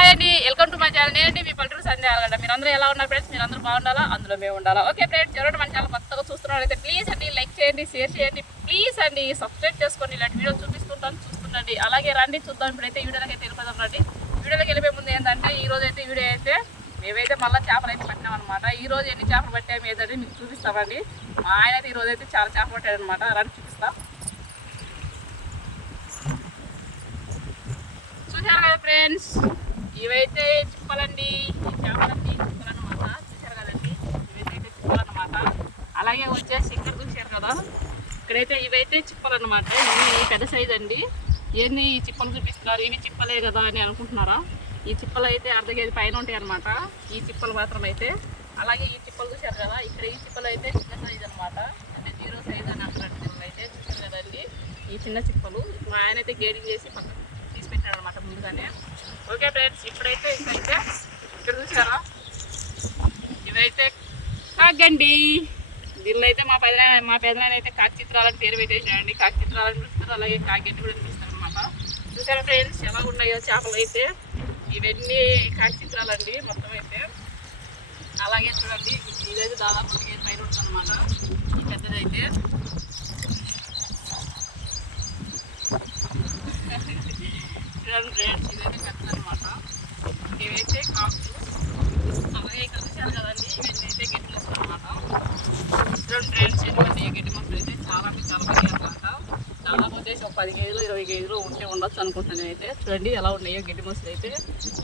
Hi అండి. Welcome to my channel. నేనండి మీ పల్లెటూరు సంధ్య అలగడ మీరు అందరూ ఎలా ఉన్నారు ఫ్రెండ్స్? మీరు అందరూ బాగుండాలా? అందులో మేము ఉండాలా? ఓకే ఫ్రెండ్స్ ఎవరైనా మన ఛానల్ కొత్తగా అయితే ప్లీజ్ అండి లైక్ చేయండి షేర్ చేయండి. ప్లీజ్ అండి సబ్స్క్రైబ్ చేసుకోండి ఇలాంటి వీడియో చూపిస్తుంటాను చూస్తుండండి. అలాగే రండి చూద్దాం. ఇప్పుడైతే వీడియోలకి అయితే వెళ్ళిపోదాం రండి. వీడియోలోకి వెళ్ళిపోయే ముందు ఏంటంటే ఈ రోజు అయితే వీడియో అయితే మేమైతే మళ్ళీ చేపలు అయితే పట్టినాం అనమాట ఈ రోజు ఎన్ని చేపలు పట్టాము ఏదంటే మీకు చూపిస్తామండి. మా ఆయన అయితే ఈ రోజు అయితే చాలా చేపలు పట్టాడు అనమాట రండి చూపిస్తాం. చూసారు కదా ఫ్రెండ్స్? ఇవైతే చిప్పలండి ఈ చేపలన్నీ చిప్పలన్నమాట చూసారు కదండి. ఇవైతే చిప్పలన్నమాట అలాగే వచ్చేసి ఇక్కడ చూసారు కదా ఇక్కడైతే ఇవైతే చిప్పలన్నమాట ఇవి పెద్ద సైజ్ అండి. ఏంది ఈ చిప్పలు చూపిస్తున్నారు. ఇవి చిప్పలే కదా అని అనుకుంటున్నారా? ఈ చిప్పలు అయితే అర్ధ కేజీ పైన ఉంటాయి అనమాట ఈ చిప్పలు మాత్రం అయితే. అలాగే ఈ చిప్పలు చూసారు కదా ఇక్కడ ఈ చిప్పలు అయితే చిన్న సైజ్ అనమాట అంటే జీరో సైజ్ అని అంటారు అయితే చూసారు కదండి. ఈ చిన్న చిప్పలు మా ఆయన అయితే గేడింగ్ చేసి పక్కన తీసి పెట్టాడు అనమాట ముందుగానే. ఓకే ఫ్రెండ్స్ ఇప్పుడైతే ఇక్కడైతే ఇక్కడ చూసారా? ఇదైతే కాగండి. దీనిలో అయితే మా పెదనాయన మా పెదనాయన అయితే కాకి చిత్రాలని పేరు పెట్టేసాడండి కాకి చిత్రాలని పిలుస్తారు అలాగే కాగెడ్డి కూడా పిలుస్తారు అనమాట చూసారా ఫ్రెండ్స్ ఎలా ఉన్నాయో చేపలు అయితే. ఇవన్నీ కాకి చిత్రాలండి మొత్తం అయితే. అలాగే చూడండి ఇదైతే దాదాపు పైన ఉంటుంది అనమాట ఈ పెద్దదైతే. చూడండి ఫ్రెండ్స్ ఇదైతే పెద్దదన్నమాట ఇవైతే కాకులు అలాగే ఇక్కడ చూశారు కదండి ఇవన్నీ అయితే గడ్డి అనమాట చూడండి ఫ్రెండ్స్ ఇటువంటి గడ్డి మొక్కలు అయితే చాలా అంటే చాలా బాగా అనమాట దాదాపు వచ్చేసి ఒక పది కేజీలు ఇరవై కేజీలు ఉంటే ఉండొచ్చు అనుకుంటున్నాను అయితే చూడండి ఎలా ఉన్నాయో గడ్డి మొసలు అయితే.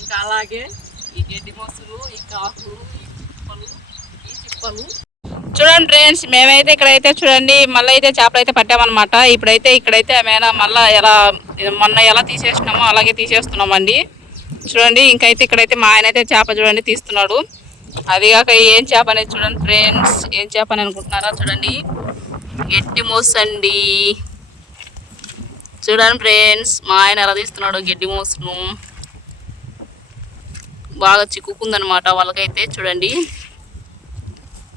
ఇంకా అలాగే ఈ గడ్డి మొసలు ఈ కాకులు ఈ చిప్పలు ఈ చిప్పలు. చూడండి ఫ్రెండ్స్ మేమైతే ఇక్కడైతే చూడండి మళ్ళీ అయితే చేపలు అయితే పట్టామన్నమాట. ఇప్పుడైతే ఇక్కడైతే మేనా మళ్ళీ ఎలా మొన్న ఎలా తీసేసినామో అలాగే తీసేస్తున్నామండి. చూడండి ఇంకైతే ఇక్కడైతే మా ఆయన అయితే చేప చూడండి తీస్తున్నాడు. అది కాక ఏం చేప అనేది చూడండి ఫ్రెండ్స్ ఏం చేప అని అనుకుంటున్నారా చూడండి. గట్టి మోసండి. చూడండి ఫ్రెండ్స్ మా ఆయన ఎలా తీస్తున్నాడు గడ్డి మోసును. బాగా చిక్కుకుందనమాట వాళ్ళకైతే చూడండి.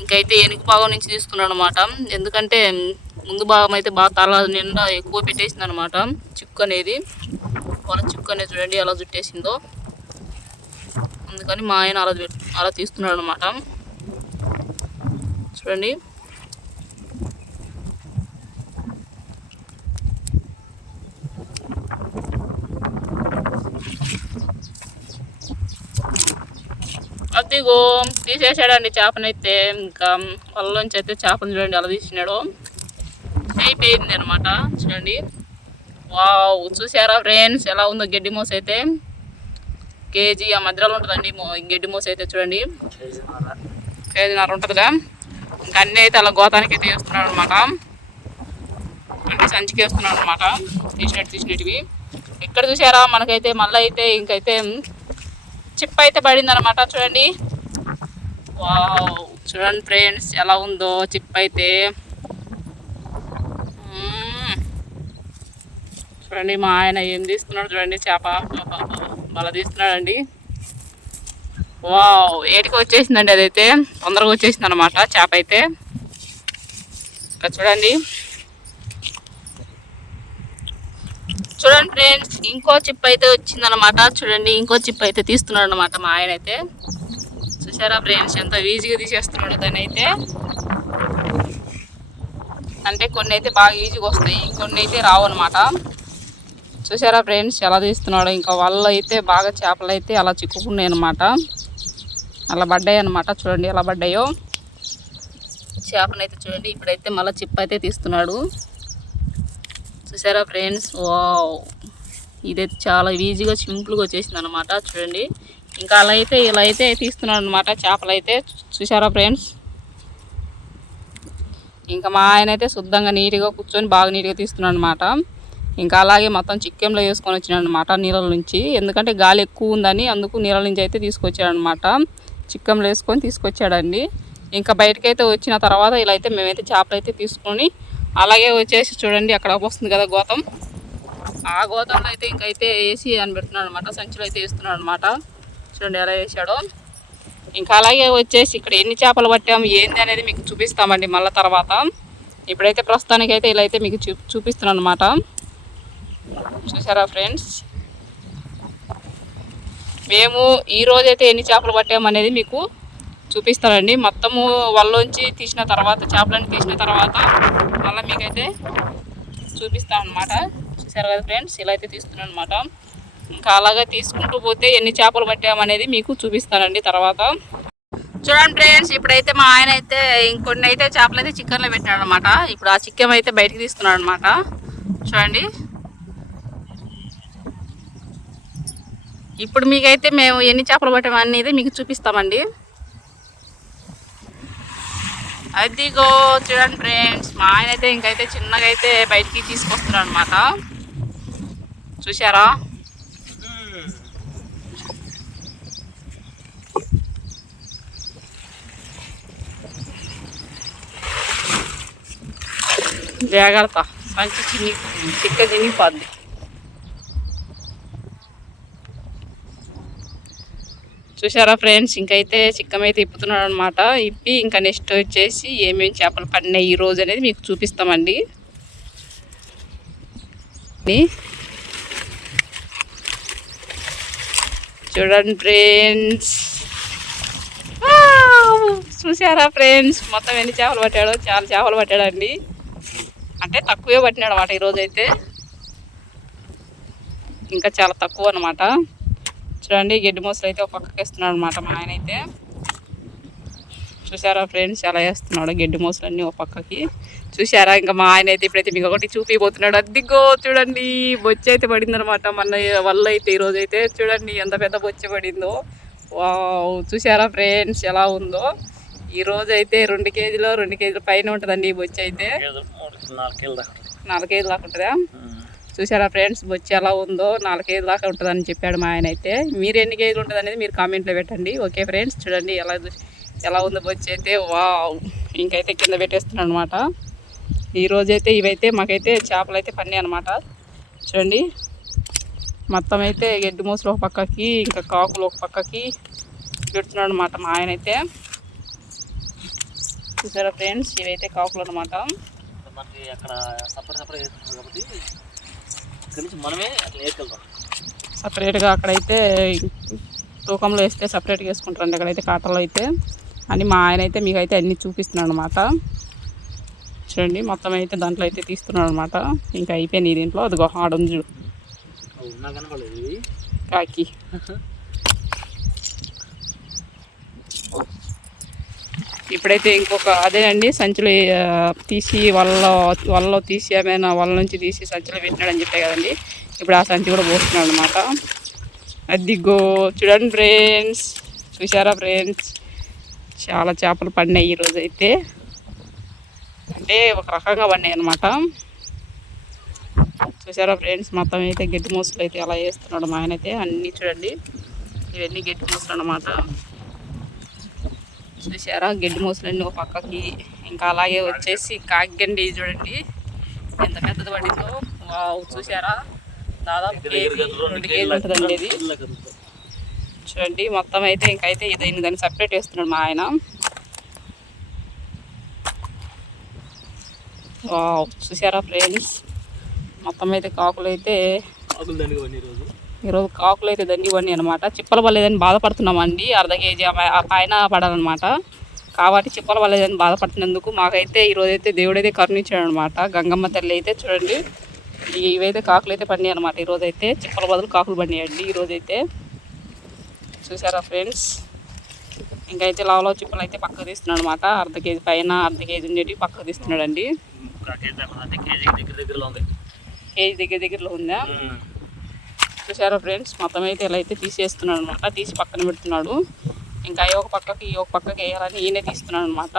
ఇంకైతే వెనుక భాగం నుంచి తీసుకున్నాడు అనమాట ఎందుకంటే ముందు భాగం అయితే బాగా తల నిండా ఎక్కువ పెట్టేసింది అనమాట చిక్కు అనేది. వాళ్ళ చిక్కు అనేది చూడండి ఎలా చుట్టేసిందో. అందుకని మా ఆయన అలా అలా తీస్తున్నాడు అనమాట చూడండి. ఇదిగో తీసేసాడండి చేపనైతే. ఇంకా వాళ్ళలోంచి అయితే చేపను చూడండి అలా తీసినాడు. అయిపోయింది అనమాట చూడండి. వావ్ చూసారా ఫ్రెండ్స్ ఎలా ఉందో గడ్డి మోస అయితే. కేజీ ఆ మధ్యలో ఉంటుందండి గడ్డి మోస అయితే చూడండి. కేజీన్నర ఉంటుందిగా. ఇంకా అన్నీ అయితే అలా గోతానికి అయితే వేస్తున్నాడు అనమాట అంటే సంచికి వేస్తున్నాడు అనమాట తీసినట్టు తీసినట్టువి. ఇక్కడ చూసారా మనకైతే మళ్ళీ అయితే ఇంకైతే చిప్ అయితే పడింది అనమాట చూడండి. వావ్. చూడండి ఫ్రెండ్స్ ఎలా ఉందో చిప్ అయితే. చూడండి మా ఆయన ఏం తీస్తున్నాడు చూడండి చేప. బల తీస్తున్నాడండి. వావ్. ఏటికి వచ్చేసిందండి అదైతే? తొందరగా వచ్చేసింది అనమాట చేప అయితే. ఇక్కడ చూడండి. చూడండి ఫ్రెండ్స్ ఇంకో చిప్ అయితే వచ్చిందనమాట చూడండి ఇంకో చిప్ అయితే తీస్తున్నాడు అనమాట మా ఆయన అయితే. చూసారా ఫ్రెండ్స్? ఎంత ఈజీగా తీసేస్తున్నాడు దాన్ని అయితే అంటే కొన్ని అయితే బాగా ఈజీగా వస్తాయి కొన్ని అయితే రావు అనమాట చూసారా ఫ్రెండ్స్ ఎలా తీస్తున్నాడు? ఇంకా వాళ్ళు అయితే బాగా చేపలు అయితే అలా చిక్కుకున్నాయి అనమాట అలా పడ్డాయి అనమాట చూడండి ఎలా పడ్డాయో. చేపనైతే చూడండి ఇప్పుడైతే మళ్ళీ చిప్ అయితే తీస్తున్నాడు. చూసారా ఫ్రెండ్స్? వావ్! ఇదైతే చాలా ఈజీగా సింపుల్గా వచ్చేసింది అనమాట చూడండి. ఇంకా అలా అయితే ఇలా అయితే తీస్తున్నాడు అనమాట చేపలు అయితే. చూసారా ఫ్రెండ్స్? ఇంకా మా ఆయన అయితే శుద్ధంగా నీట్గా కూర్చొని బాగా నీట్గా తీస్తున్నాడు అనమాట ఇంకా అలాగే మొత్తం చిక్కెంలో వేసుకొని వచ్చినాడు అనమాట నీళ్ళ నుంచి. ఎందుకంటే గాలి ఎక్కువ ఉందని అందుకు నీళ్ళ నుంచి అయితే తీసుకొచ్చాడు అనమాట చిక్కంలో వేసుకొని తీసుకొచ్చాడండి. ఇంకా బయటకైతే వచ్చిన తర్వాత ఇలా అయితే మేమైతే చేపలు అయితే తీసుకొని అలాగే వచ్చేసి చూడండి అక్కడ వస్తుంది కదా గోతం. ఆ గోతంలో అయితే ఇంకైతే వేసి అని పెడుతున్నాడు అనమాట సంచులు అయితే వేస్తున్నాడు అనమాట చూడండి ఎలా వేసాడో ఇంకా అలాగే వచ్చేసి ఇక్కడ ఎన్ని చేపలు పట్టాము ఏంది అనేది మీకు చూపిస్తామండి మళ్ళీ తర్వాత. ఇప్పుడైతే ప్రస్తుతానికి అయితే ఇలా అయితే మీకు చూ చూపిస్తున్నాను అనమాట చూసారా ఫ్రెండ్స్? మేము ఈరోజైతే ఎన్ని చేపలు పట్టామనేది మీకు చూపిస్తానండి. మొత్తము వల్లోంచి తీసిన తర్వాత చేపలను తీసిన తర్వాత మళ్ళీ మీకైతే చూపిస్తాను అనమాట చూసారు కదా ఫ్రెండ్స్? ఇలా అయితే తీస్తున్నాను అనమాట ఇంకా అలాగే తీసుకుంటూ పోతే ఎన్ని చేపలు పట్టామనేది మీకు చూపిస్తానండి తర్వాత. చూడండి ఫ్రెండ్స్ ఇప్పుడైతే మా ఆయన అయితే ఇంకొన్ని అయితే చేపలు అయితే చికెన్లో పెట్టాడు అనమాట ఇప్పుడు ఆ చికెన్ అయితే బయటకు తీస్తున్నాడు అనమాట చూడండి. ఇప్పుడు మీకైతే మేము ఎన్ని చేపలు పట్టామనేది మీకు చూపిస్తామండి. అదిగో చూడండి ఫ్రెండ్స్ మా ఆయన అయితే ఇంకైతే చిన్నగా అయితే బయటికి తీసుకొస్తున్నాడు అనమాట చూసారా జాగ్రత్త. సంచి చిన్ని చిక్క చినిగిపోద్ది చూసారా ఫ్రెండ్స్? ఇంకైతే చిక్కమైతే అయితే ఇప్పుతున్నాడు అనమాట ఇప్పి ఇంకా నెక్స్ట్ వచ్చేసి ఏమేమి చేపలు పడినాయి ఈ రోజు అనేది మీకు చూపిస్తామండి. చూడండి ఫ్రెండ్స్. చూసారా ఫ్రెండ్స్? మొత్తం ఎన్ని చేపలు పట్టాడో? చాలా చేపలు పట్టాడండి. అంటే తక్కువే పట్టినాడు అనమాట ఈరోజు అయితే ఇంకా చాలా తక్కువ అనమాట చూడండి గడ్డి మోసలు అయితే ఒక పక్కకి వేస్తున్నాడు అనమాట మా ఆయన అయితే. చూసారా ఫ్రెండ్స్ ఎలా వేస్తున్నాడు గడ్డి మోసలన్నీ ఒక పక్కకి. చూసారా ఇంకా మా ఆయన అయితే ఇప్పుడైతే మీకు ఒకటి చూపిపోతున్నాడు. అద్దిగో చూడండి బొచ్చ అయితే పడిందనమాట మన వల్ల అయితే ఈరోజు అయితే చూడండి ఎంత పెద్ద బొచ్చ పడిందో. వావ్ చూసారా ఫ్రెండ్స్ ఎలా ఉందో. ఈ రోజు అయితే రెండు కేజీలు రెండు కేజీల పైన ఉంటుందండి ఈ బొచ్చ అయితే. నాలుగు కేజీలు దాకా ఉంటుందా. చూసారా ఫ్రెండ్స్ బొచ్చి ఎలా ఉందో? నాలుగు కేజీల దాకా ఉంటుందని చెప్పాడు మా ఆయన అయితే. మీరు ఎన్ని కేజీలు ఉంటుంది అనేది మీరు కామెంట్లో పెట్టండి. ఓకే ఫ్రెండ్స్ చూడండి ఎలా ఎలా ఉందో బొచ్చి అయితే. వావ్! ఇంకైతే కింద పెట్టేస్తున్నాడు అనమాట ఈరోజైతే ఇవైతే మాకైతే చేపలు అయితే పన్నాయి అనమాట చూడండి. మొత్తం అయితే గడ్డి మూసలు ఒక పక్కకి ఇంకా కాకులు ఒక పక్కకి పెడుతున్నాడు అనమాట మా ఆయన అయితే. చూసారా ఫ్రెండ్స్? ఇవైతే కాకులు అనమాట మనకి అక్కడ సపరేట్ సపరేట్ వేసుకుంటాం కాబట్టి ఇక్కడ నుంచి మనమే అట్లా వేసుకెళ్తాం సపరేట్గా అక్కడైతే తూకంలో వేస్తే సపరేట్గా వేసుకుంటారండి. అక్కడైతే కాటలో అయితే అని మా ఆయన అయితే మీకైతే అన్ని చూపిస్తున్నాడు అనమాట చూడండి మొత్తం అయితే దాంట్లో అయితే తీస్తున్నాడు అనమాట ఇంకా అయిపోయింది దీంట్లో. అదిగో ఆడుంది చూడు. కాకి. ఇప్పుడైతే ఇంకొక అదేనండి సంచులు తీసి వల్ల వల్ల తీసి ఏమైనా వల్ల నుంచి తీసి సంచులు పెట్టినాడని చెప్పే కదండి. ఇప్పుడు ఆ సంచి కూడా పోస్తున్నాడు అనమాట అదిగో చూడండి ఫ్రెండ్స్ చూసారా ఫ్రెండ్స్? చాలా చేపలు పడినాయి ఈరోజు అయితే అంటే ఒక రకంగా పడినాయి అనమాట చూసారా ఫ్రెండ్స్? మొత్తం అయితే గడ్డి మూసలు అయితే ఎలా వేస్తున్నాడు మా ఆయన అయితే అన్నీ చూడండి ఇవన్నీ గడ్డి మూసలు అనమాట చూసారా గడ్డి మూసలన్నీ ఒక పక్కకి ఇంకా అలాగే వచ్చేసి కాగండి చూడండి. ఎంత పెద్దది పడిందో. వావ్ చూసారా దాదాపు కేజీ రెండు కేజీలు ఉంటుందండి ఇది. చూడండి మొత్తం అయితే ఇంకైతే ఇది దాన్ని సపరేట్ వేస్తున్నాడు మా ఆయన. వావ్ చూసారా ఫ్రెండ్స్ మొత్తం అయితే కాకులు అయితే ఈరోజు కాకులు అయితే దండి ఇవ్వండి అనమాట చిప్పలు పడలేదని బాధపడుతున్నామండి. అర్ధ కేజీ పైన పడాలన్నమాట. కాబట్టి చిప్పలు పడలేదని బాధపడుతున్నందుకు మాకైతే ఈరోజు అయితే దేవుడైతే కరుణించాడు అనమాట గంగమ్మ తల్లి అయితే చూడండి. ఇవైతే కాకులు అయితే పండినాయి అనమాట ఈరోజు అయితే చిప్పల బదులు కాకులు పండియండి ఈరోజు అయితే చూసారా ఫ్రెండ్స్? ఇంకైతే లావులో చిప్పలు అయితే పక్కకు తీస్తున్నాడు అనమాట అర్ధ కేజీ పైన అర్ధ కేజీ ఉండేవి పక్కకు తీస్తున్నాడు అండి కేజీ దగ్గర దగ్గరలో ఉంది. కేజీ దగ్గర దగ్గరలో ఉందా? చూసారా ఫ్రెండ్స్? మొత్తం అయితే ఇలా అయితే తీసేస్తున్నాడు అనమాట తీసి పక్కన పెడుతున్నాడు. ఇంకా ఈ ఒక పక్కకి ఈ ఒక పక్కకి వేయాలని ఈయనే తీస్తున్నాడు అనమాట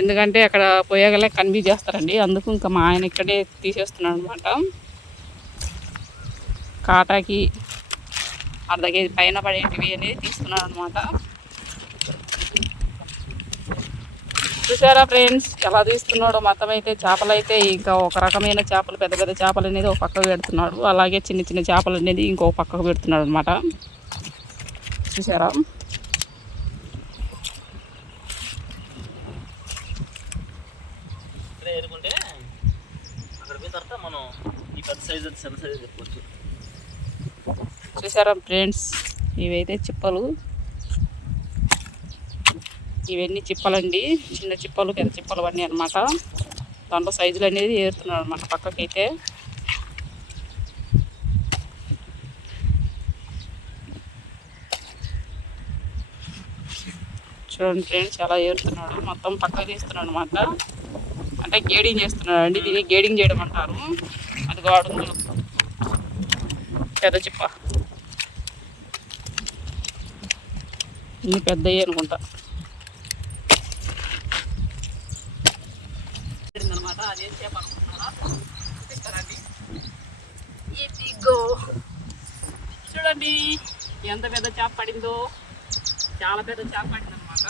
ఎందుకంటే అక్కడ పోయేగలే కన్వీ చేస్తారండి. అందుకు ఇంకా మా ఆయన ఇక్కడే తీసేస్తున్నాడు అనమాట కాటాకి అర్ధ కేజీ పైన పడేటివి అనేది తీస్తున్నాడు అనమాట చూసారా ఫ్రెండ్స్? ఎలా తీస్తున్నాడో మొత్తం అయితే చేపలు అయితే ఇంకా ఒక రకమైన చేపలు పెద్ద పెద్ద చేపలు అనేది ఒక పక్కకు పెడుతున్నాడు. అలాగే చిన్న చిన్న చేపలు అనేది ఇంకో పక్కకు పెడుతున్నాడు అనమాట చూసారా? చూసారా ఫ్రెండ్స్? ఇవైతే చిప్పలు. ఇవన్నీ చిప్పలండి. చిన్న చిప్పలు పెద్ద చిప్పలు అన్నీ అనమాట దాంట్లో సైజులు అనేది ఏరుతున్నాడు అనమాట పక్కకైతే. చూడండి ఫ్రెండ్స్ చాలా ఏరుతున్నాడు మొత్తం పక్కకు తీస్తున్నాడు అనమాట అంటే గేడింగ్ చేస్తున్నాడు అండి దీన్ని గేడింగ్ చేయడం అంటారు. అది అడుగులు పెద్ద చిప్ప. ఇన్ని పెద్దవి అనుకుంటా. అదేం చేప అనుకుంటున్నారా చూపిస్తారండి ఇదిగో. చూడండి ఎంత పెద్ద చేప పడిందో. చాలా పెద్ద చేప పడింది అనమాట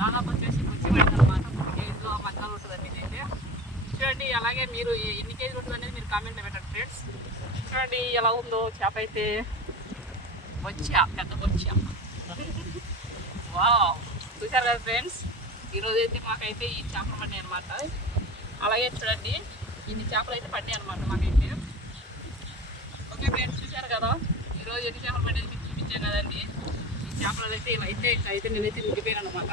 దాదాపు వచ్చేసి మంచి పడింది అనమాట కేజీలో పక్కన ఉంటుందండి ఇదైతే చూడండి అలాగే మీరు ఎన్ని కేజీలు ఉంటుంది అనేది మీరు కామెంట్లో పెట్టండి ఫ్రెండ్స్. చూడండి ఎలా ఉందో చేప అయితే. వచ్చా పెద్ద వచ్చా వావ్. చూసారు కదా ఫ్రెండ్స్? ఈరోజు అయితే మాకైతే ఈ చేపలు పడినాయి అనమాట అలాగే చూడండి ఇన్ని చేపలు అయితే పడ్డాయి అనమాట మాకైతే. ఓకే మీరు చూశారు కదా? ఈరోజు ఎన్ని చేపలు పడ్డాయి మీకు చూపించాను కదండి. ఈ చేపలు అయితే ఇవైతే అయితే నేనైతే నిండిపోయాను అనమాట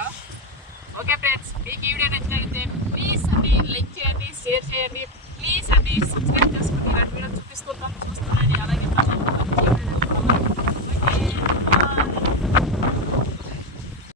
ఓకే ఫ్రెండ్స్ మీకు ఈ వీడియో నచ్చినట్లయితే ప్లీజ్ అండి లైక్ చేయండి షేర్ చేయండి. ప్లీజ్ అండి సబ్స్క్రైబ్ చేసుకుని ఇలాంటి వీడియో చూపిస్తుంటాను చూస్తున్నాండి అలాగే